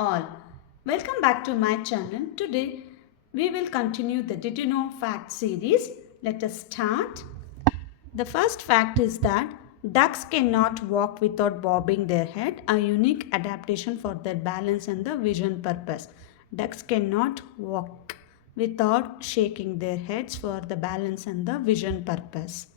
all. Welcome back to my channel. Today we will continue the Did You Know Fact series. Let us start. The first fact is that ducks cannot walk without bobbing their head, a unique adaptation for their balance and the vision purpose. Ducks cannot walk without shaking their heads for the balance and the vision purpose.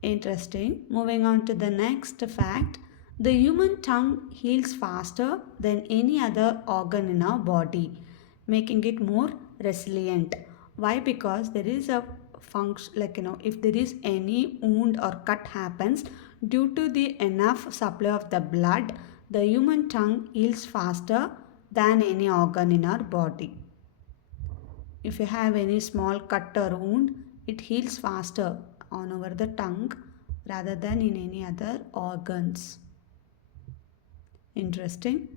Interesting. Moving on to the next fact. The human tongue heals faster than any other organ in our body, making it more resilient. Why? Because there is a function, if there is any wound or cut happens due to the enough supply of the blood, the human tongue heals faster than any organ in our body. If you have any small cut or wound, it heals faster on over the tongue rather than in any other organs. Interesting.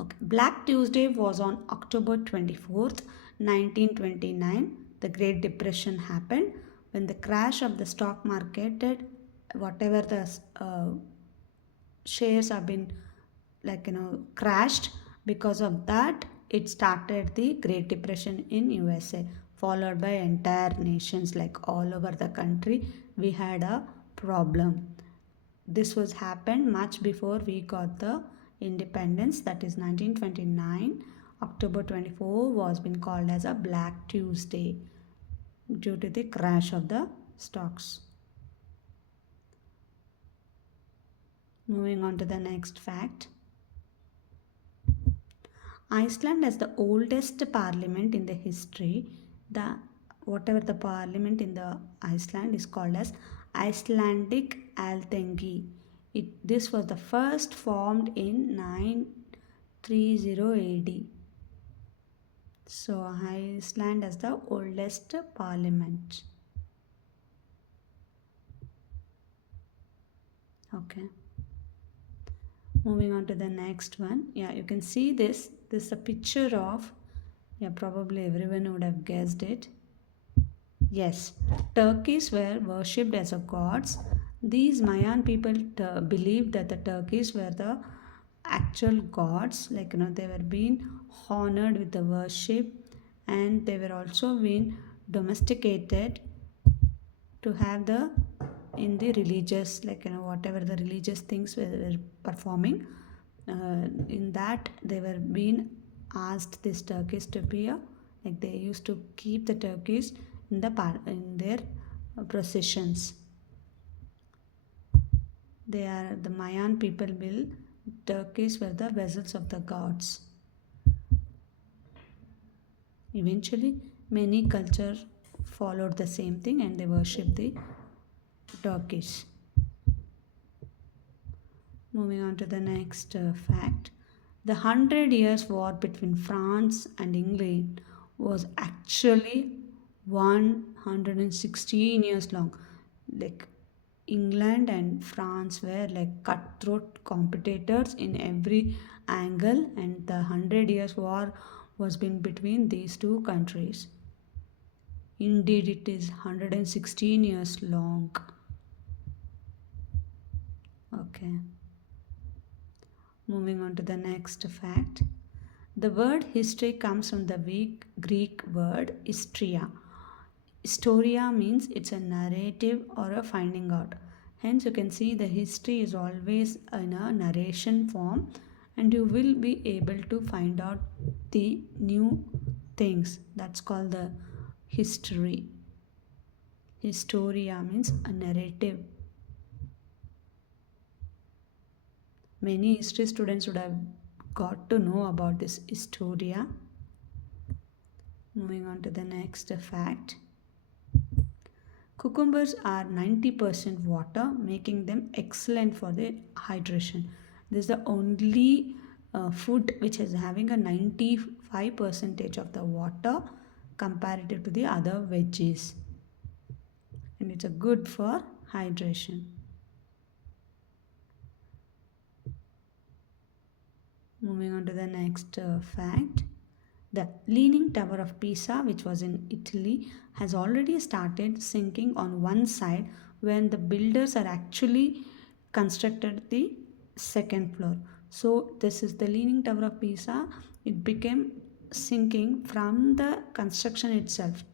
Okay. Black Tuesday was on October 24th, 1929. The Great Depression happened when the crash of the stock market, whatever the shares have been crashed. Because of that, it started the Great Depression in USA, followed by entire nations, like all over the country we had a problem. This was happened much before we got the independence, that is 1929. October 24 was been called as a Black Tuesday due to the crash of the stocks. Moving on to the next fact. Iceland has the oldest parliament in the history. The whatever the parliament in the Iceland is called as Icelandic Alþingi. This was the first formed in 930 AD. So Iceland has the oldest parliament. Okay. Moving on to the next one. Yeah, you can see this. This is a picture of, yeah, probably everyone would have guessed it. Yes, turkeys were worshipped as a gods. These Mayan people believed that the turkeys were the actual gods, they were being honored with the worship, and they were also being domesticated to have the in the religious, whatever the religious things were performing, in that they were being asked these turkeys to be a, they used to keep the turkeys in their processions. They are the Mayan people will turkeys were the vessels of the gods. Eventually many cultures followed the same thing and they worshipped the turkeys. Moving on to the next fact. The 100 Years' War between France and England was actually 116 years long. Like England and France were like cutthroat competitors in every angle, and the 100 Years' War was been between these two countries. Indeed, it is 116 years long. Okay. Moving on to the next fact. The word history comes from the Greek word histria. Historia means it's a narrative or a finding out. Hence, you can see the history is always in a narration form, and you will be able to find out the new things. That's called the history. Historia means a narrative. Many history students would have got to know about this historia. Moving on to the next fact. Cucumbers are 90% water, making them excellent for the hydration. This is the only food which is having a 95% of the water comparative to the other veggies. And it's a good for hydration. Moving on to the next fact. The Leaning Tower of Pisa, which was in Italy, has already started sinking on one side when the builders are actually constructed the second floor. So this is the Leaning Tower of Pisa. It became sinking from the construction itself.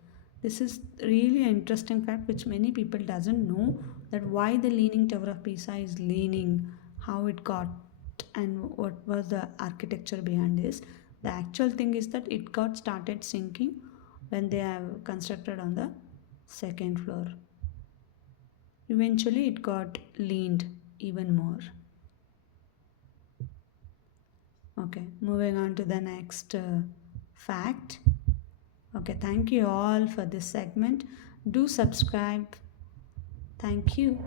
This is really an interesting fact which many people doesn't know, that why the Leaning Tower of Pisa is leaning, how it got, and what was the architecture behind this. The actual thing is that it got started sinking when they have constructed on the second floor. Eventually it got leaned even more. Okay, moving on to the next fact. Okay, thank you all for this segment. Do subscribe. Thank you.